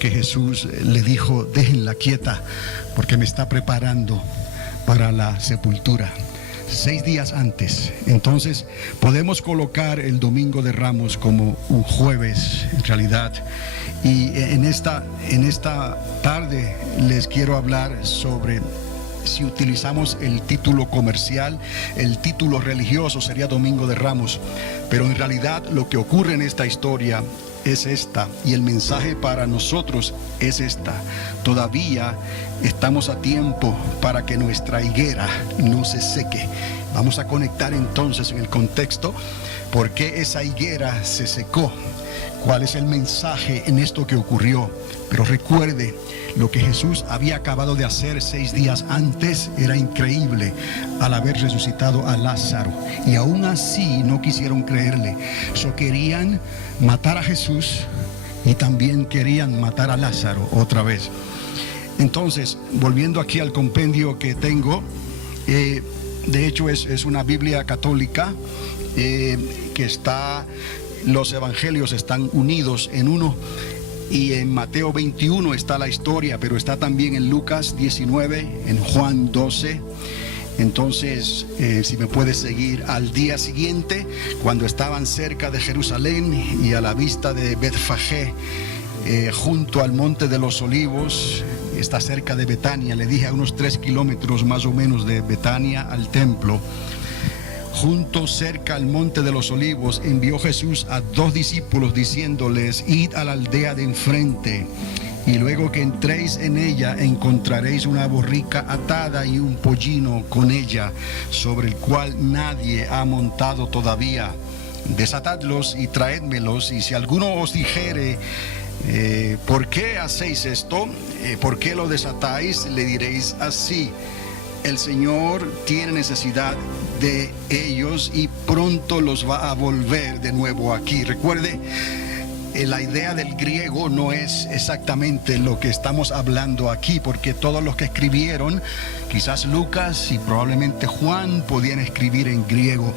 porque Jesús le dijo: déjenla quieta, porque me está preparando para la sepultura. 6 días antes. Entonces podemos colocar el Domingo de Ramos como un jueves en realidad. Y en esta tarde les quiero hablar sobre, si utilizamos el título comercial, el título religioso sería Domingo de Ramos, pero en realidad lo que ocurre en esta historia es esta, y el mensaje para nosotros es esta: todavía estamos a tiempo para que nuestra higuera no se seque. Vamos a conectar entonces en el contexto por qué esa higuera se secó, cuál es el mensaje en esto que ocurrió. Pero recuerde, lo que Jesús había acabado de hacer 6 días antes era increíble al haber resucitado a Lázaro, y aún así no quisieron creerle. Querían matar a Jesús y también querían matar a Lázaro otra vez. Entonces, volviendo aquí al compendio que tengo, de hecho es una Biblia católica que está, los evangelios están unidos en uno. Y en Mateo 21 está la historia, pero está también en Lucas 19, en Juan 12. Entonces, si me puedes seguir, al día siguiente, cuando estaban cerca de Jerusalén y a la vista de Betfagé, junto al Monte de los Olivos, está cerca de Betania, le dije a unos 3 kilómetros más o menos de Betania al templo. Junto cerca al Monte de los Olivos, envió Jesús a 2 discípulos diciéndoles: id a la aldea de enfrente, y luego que entréis en ella encontraréis una borrica atada y un pollino con ella, sobre el cual nadie ha montado todavía. Desatadlos y traédmelos, y si alguno os dijere: ¿por qué hacéis esto? ¿Por qué lo desatáis? Le diréis así: el Señor tiene necesidad de ellos y pronto los va a volver de nuevo aquí. Recuerde, la idea del griego no es exactamente lo que estamos hablando aquí, porque todos los que escribieron, quizás Lucas y probablemente Juan, podían escribir en griego,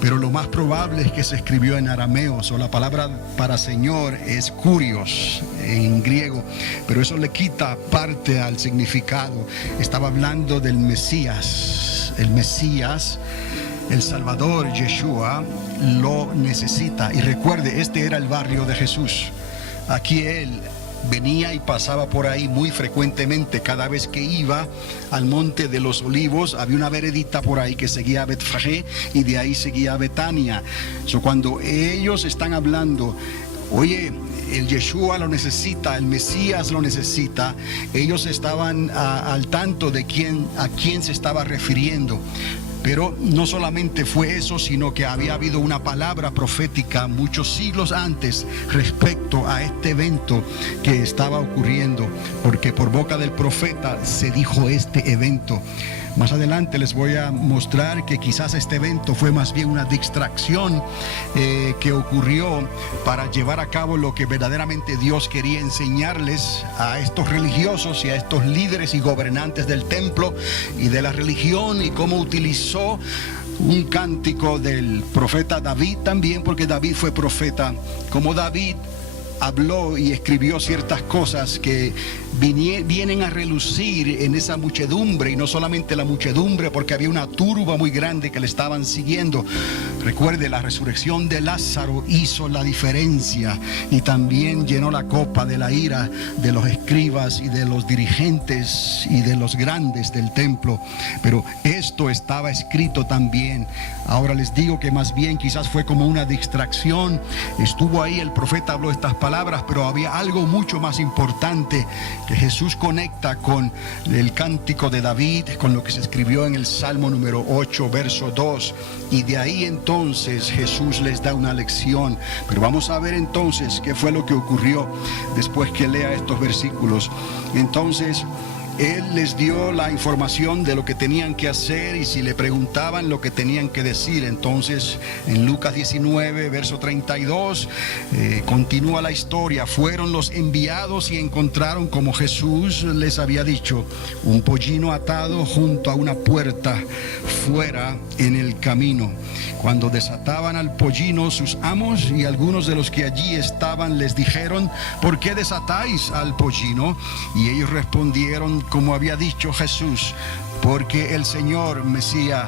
pero lo más probable es que se escribió en arameo. O la palabra para Señor es kurios en griego, pero eso le quita parte al significado. Estaba hablando del Mesías. El Mesías, el Salvador, Yeshua, lo necesita. Y recuerde, este era el barrio de Jesús. Aquí él venía y pasaba por ahí muy frecuentemente. Cada vez que iba al Monte de los Olivos, había una veredita por ahí que seguía a Betfagé y de ahí seguía a Betania. Cuando ellos están hablando: oye, el Yeshua lo necesita, el Mesías lo necesita, ellos estaban al tanto de a quién se estaba refiriendo. Pero no solamente fue eso, sino que había habido una palabra profética muchos siglos antes respecto a este evento que estaba ocurriendo, porque por boca del profeta se dijo este evento. Más adelante les voy a mostrar que quizás este evento fue más bien una distracción que ocurrió para llevar a cabo lo que verdaderamente Dios quería enseñarles a estos religiosos y a estos líderes y gobernantes del templo y de la religión, y cómo utilizó un cántico del profeta David también, porque David fue profeta. Como David habló y escribió ciertas cosas que vienen a relucir en esa muchedumbre, y no solamente la muchedumbre, porque había una turba muy grande que le estaban siguiendo. Recuerde, la resurrección de Lázaro hizo la diferencia y también llenó la copa de la ira de los escribas y de los dirigentes y de los grandes del templo. Pero esto estaba escrito también. Ahora les digo que más bien quizás fue como una distracción. Estuvo ahí, el profeta habló estas palabras, pero había algo mucho más importante que Jesús conecta con el cántico de David, con lo que se escribió en el Salmo número 8, verso 2, y de ahí entonces Jesús les da una lección. Pero vamos a ver entonces qué fue lo que ocurrió después que lea estos versículos. Entonces Él les dio la información de lo que tenían que hacer y si le preguntaban lo que tenían que decir. Entonces en Lucas 19, verso 32, continúa la historia. Fueron los enviados y encontraron, como Jesús les había dicho, un pollino atado junto a una puerta fuera en el camino. Cuando desataban al pollino, sus amos y algunos de los que allí estaban les dijeron: ¿por qué desatáis al pollino? Y ellos respondieron como había dicho Jesús: porque el Señor Mesías,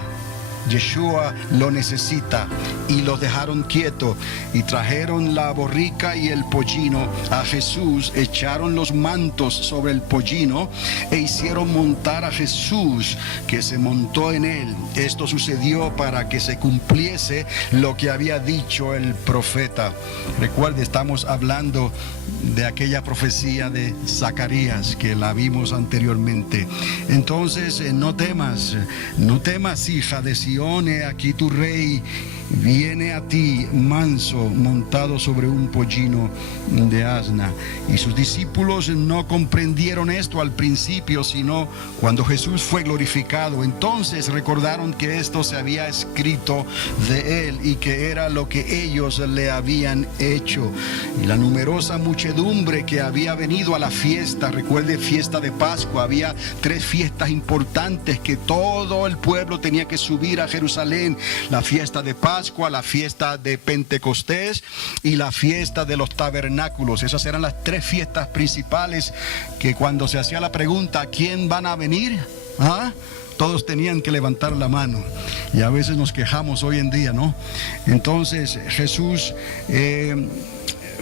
Yeshua, lo necesita. Y los dejaron quieto y trajeron la borrica y el pollino a Jesús, echaron los mantos sobre el pollino e hicieron montar a Jesús, que se montó en él. Esto sucedió para que se cumpliese lo que había dicho el profeta. Recuerde, estamos hablando de aquella profecía de Zacarías que la vimos anteriormente. Entonces no temas, hija de Sión, he aquí tu rey viene a ti manso, montado sobre un pollino de asna. Y sus discípulos no comprendieron esto al principio, sino cuando Jesús fue glorificado. Entonces recordaron que esto se había escrito de él y que era lo que ellos le habían hecho. Y la numerosa muchedumbre que había venido a la fiesta, recuerde, fiesta de Pascua, había 3 fiestas importantes que todo el pueblo tenía que subir a Jerusalén: la fiesta de Pascua, la fiesta de Pentecostés y la fiesta de los tabernáculos. Esas eran las 3 fiestas principales que cuando se hacía la pregunta ¿a quién van a venir? Todos tenían que levantar la mano, y a veces nos quejamos hoy en día, ¿no? Entonces Jesús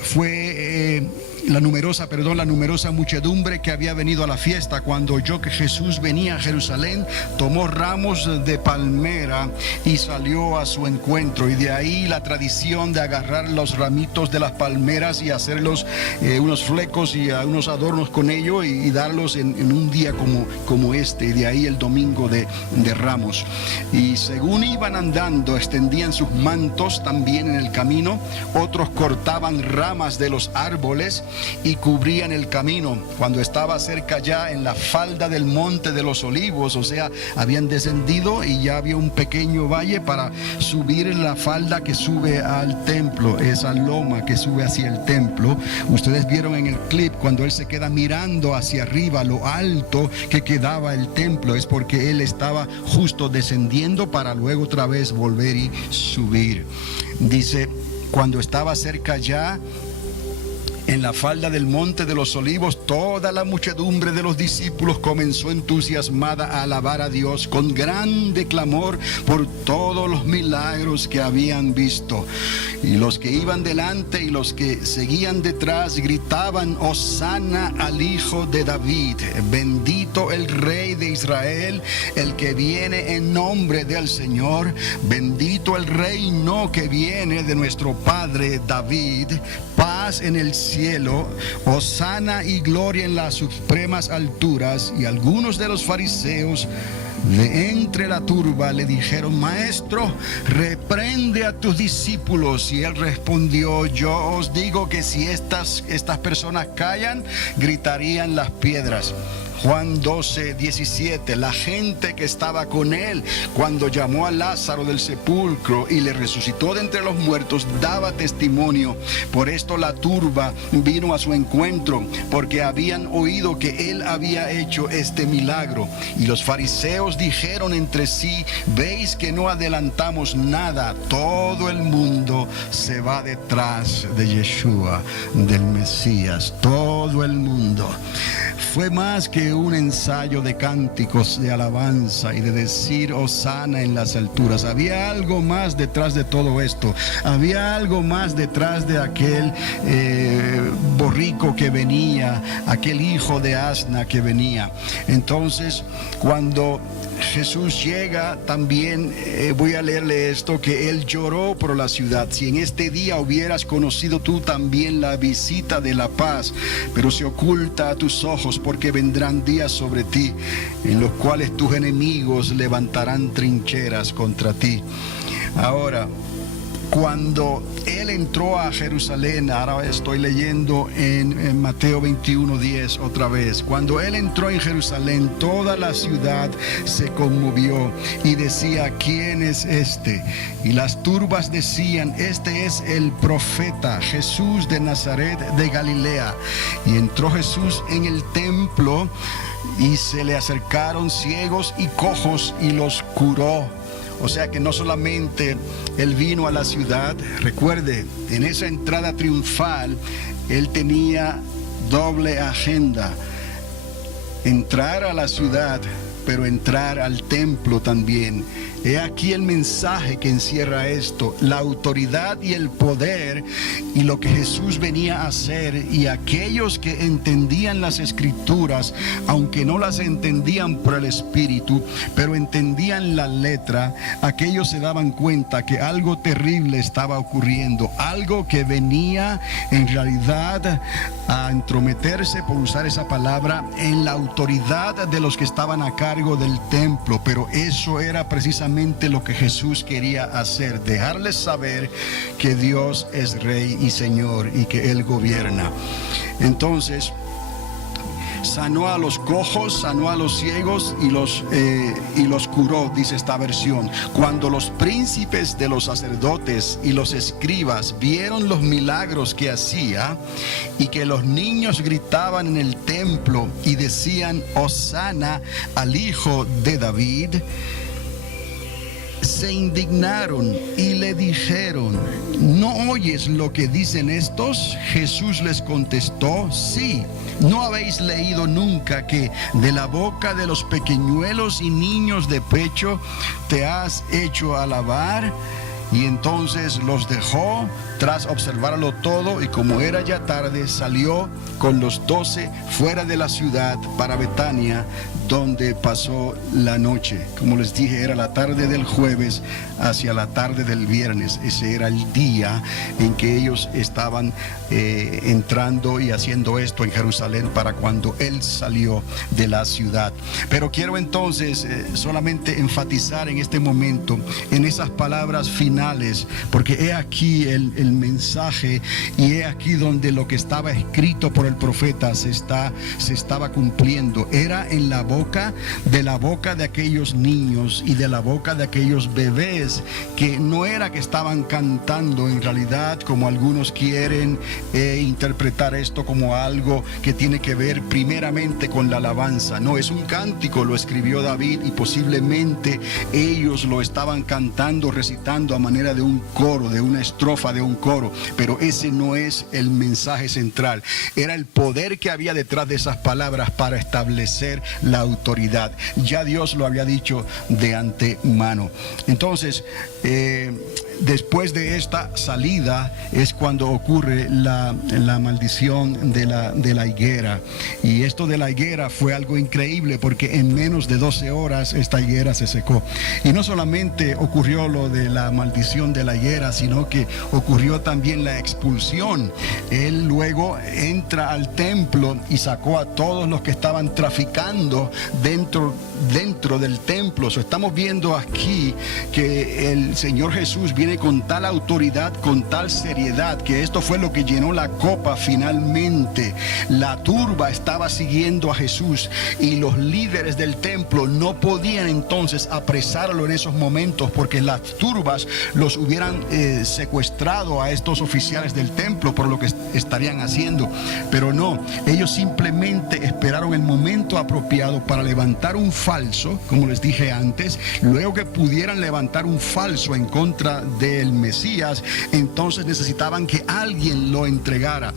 fue la numerosa muchedumbre que había venido a la fiesta, cuando oyó que Jesús venía a Jerusalén, tomó ramos de palmera y salió a su encuentro. Y de ahí la tradición de agarrar los ramitos de las palmeras y hacerlos unos flecos y unos adornos con ello y darlos en un día como este. Y de ahí el domingo de Ramos. Y según iban andando, extendían sus mantos también en el camino. Otros cortaban ramas de los árboles y cubrían el camino. Cuando estaba cerca ya en la falda del monte de los olivos, o sea, habían descendido y ya había un pequeño valle para subir en la falda que sube al templo, esa loma que sube hacia el templo. Ustedes vieron en el clip cuando él se queda mirando hacia arriba, lo alto que quedaba el templo, es porque él estaba justo descendiendo para luego otra vez volver y subir. Dice, cuando estaba cerca ya en la falda del monte de los olivos, toda la muchedumbre de los discípulos comenzó entusiasmada a alabar a Dios con grande clamor por todos los milagros que habían visto. Y los que iban delante y los que seguían detrás gritaban: Hosana al Hijo de David, bendito el Rey de Israel, el que viene en nombre del Señor, bendito el reino que viene de nuestro Padre David, paz en el cielo, hosana y gloria en las supremas alturas. Y algunos de los fariseos de entre la turba le dijeron: Maestro, reprende a tus discípulos. Y él respondió: yo os digo que si estas personas callan, gritarían las piedras. Juan 12:17. La gente que estaba con él cuando llamó a Lázaro del sepulcro y le resucitó de entre los muertos daba testimonio. Por esto la turba vino a su encuentro, porque habían oído que él había hecho este milagro. Y los fariseos dijeron entre sí: veis que no adelantamos nada, todo el mundo se va detrás de Yeshua, del Mesías, todo el mundo. Fue más que un ensayo de cánticos de alabanza y de decir hosana en las alturas. Había algo más detrás de todo esto. Había algo más detrás de aquel borrico que venía, aquel hijo de asna que venía. Entonces, cuando Jesús llega, también voy a leerle esto, que él lloró por la ciudad. Si en este día hubieras conocido tú también la visita de la paz, pero se oculta a tus ojos, porque vendrán días sobre ti en los cuales tus enemigos levantarán trincheras contra ti. Ahora, cuando él entró a Jerusalén, ahora estoy leyendo en Mateo 21:10 otra vez, cuando él entró en Jerusalén, toda la ciudad se conmovió y decía: ¿quién es este? Y las turbas decían: este es el profeta Jesús de Nazaret de Galilea. Y entró Jesús en el templo y se le acercaron ciegos y cojos y los curó. O sea que no solamente él vino a la ciudad, recuerde, en esa entrada triunfal, él tenía doble agenda: entrar a la ciudad, pero entrar al templo también. He aquí el mensaje que encierra esto: la autoridad y el poder y lo que Jesús venía a hacer. Y aquellos que entendían las escrituras, aunque no las entendían por el Espíritu, pero entendían la letra, aquellos se daban cuenta que algo terrible estaba ocurriendo, algo que venía en realidad a entrometerse, por usar esa palabra, en la autoridad de los que estaban a cargo del templo. Pero eso era precisamente lo que Jesús quería hacer: dejarles saber que Dios es Rey y Señor y que Él gobierna. Entonces sanó a los cojos, sanó a los ciegos y los curó, dice esta versión. Cuando los príncipes de los sacerdotes y los escribas vieron los milagros que hacía y que los niños gritaban en el templo y decían: Hosana al Hijo de David, se indignaron y le dijeron: ¿no oyes lo que dicen estos? Jesús les contestó: sí. ¿No habéis leído nunca que de la boca de los pequeñuelos y niños de pecho te has hecho alabar? Y entonces los dejó tras observarlo todo, y como era ya tarde, salió con los 12 fuera de la ciudad para Betania, donde pasó la noche. Como les dije, era la tarde del jueves hacia la tarde del viernes. Ese era el día en que ellos estaban entrando y haciendo esto en Jerusalén, para cuando él salió de la ciudad. Pero quiero entonces solamente enfatizar en este momento en esas palabras finales, porque he aquí el mensaje, y he aquí donde lo que estaba escrito por el profeta se estaba cumpliendo. Era en la boca de aquellos niños y de la boca de aquellos bebés, que no era que estaban cantando en realidad, como algunos quieren interpretar esto como algo que tiene que ver primeramente con la alabanza. No, es un cántico, lo escribió David, y posiblemente ellos lo estaban cantando, recitando a manera de un coro, de una estrofa de un coro, pero ese no es el mensaje central. Era el poder que había detrás de esas palabras para establecer la autoridad. Ya Dios lo había dicho de antemano. Entonces, después de esta salida es cuando ocurre la maldición de la higuera. Y esto de la higuera fue algo increíble, porque en menos de 12 horas esta higuera se secó. Y no solamente ocurrió lo de la maldición de la higuera, sino que ocurrió también la expulsión. Él luego entra al templo y sacó a todos los que estaban traficando dentro del templo. Estamos viendo aquí que el Señor Jesús viene con tal autoridad, con tal seriedad, que esto fue lo que llenó la copa finalmente. La turba estaba siguiendo a Jesús, y los líderes del templo no podían entonces apresarlo en esos momentos, porque las turbas los hubieran secuestrado a estos oficiales del templo por lo que estarían haciendo. Pero no, ellos simplemente esperaron el momento apropiado para levantar un falso, como les dije antes. Luego que pudieran levantar un falso en contra del Mesías, entonces necesitaban que alguien lo entregara.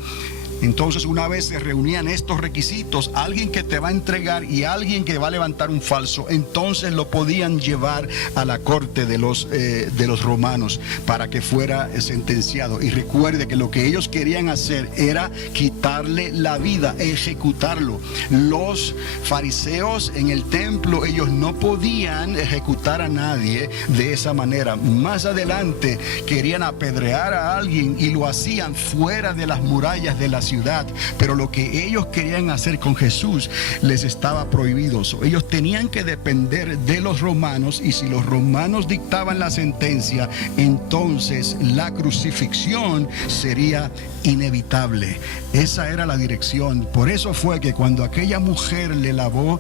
Entonces, una vez se reunían estos requisitos, alguien que te va a entregar y alguien que va a levantar un falso, entonces lo podían llevar a la corte de los romanos para que fuera sentenciado. Y recuerde que lo que ellos querían hacer era quitarle la vida, ejecutarlo. Los fariseos en el templo, ellos no podían ejecutar a nadie de esa manera. Más adelante querían apedrear a alguien y lo hacían fuera de las murallas de la ciudad, pero lo que ellos querían hacer con Jesús les estaba prohibido. Ellos tenían que depender de los romanos, y si los romanos dictaban la sentencia, entonces la crucifixión sería inevitable. Esa era la dirección. Por eso fue que cuando aquella mujer le lavó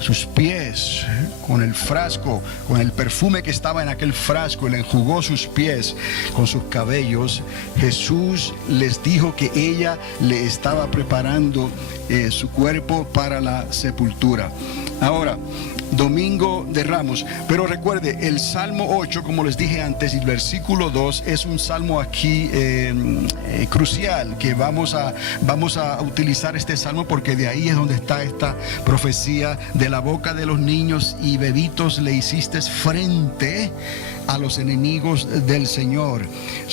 sus pies con el frasco, con el perfume que estaba en aquel frasco, y le enjugó sus pies con sus cabellos, Jesús les dijo que ella le estaba preparando su cuerpo para la sepultura. Ahora, Domingo de Ramos, pero recuerde, el Salmo 8, como les dije antes, y el versículo 2 es un salmo aquí crucial, que vamos a utilizar este salmo porque de ahí es donde está esta profecía: de la boca de los niños y bebitos le hiciste frente a los enemigos del Señor.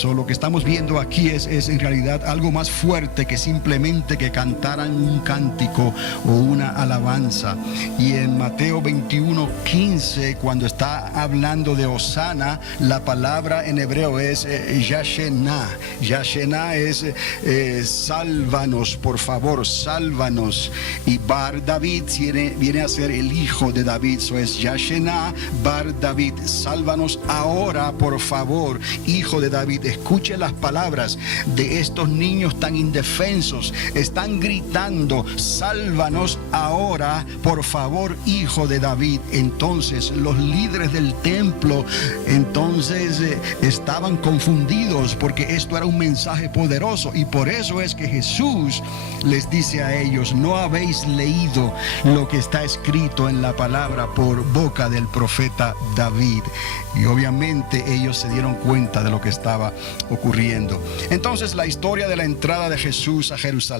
Lo que estamos viendo aquí es en realidad algo más fuerte que simplemente que cantaran un cántico o una alabanza. Y en Mateo 21:15, cuando está hablando de Hosana, la palabra en hebreo es Yashenah. Yashenah es sálvanos, por favor, sálvanos. Y Bar David viene a ser el hijo de David. Eso es Yashenah, Bar David, sálvanos ahora, por favor, hijo de David. Escuche las palabras de estos niños tan indefensos. Están gritando: sálvanos ahora, por favor, hijo de David. Entonces los líderes del templo estaban confundidos, porque esto era un mensaje poderoso, y por eso es que Jesús les dice a ellos: ¿no habéis leído lo que está escrito en la palabra por boca del profeta David? Y obviamente ellos se dieron cuenta de lo que estaba ocurriendo. Entonces, la historia de la entrada de Jesús a Jerusalén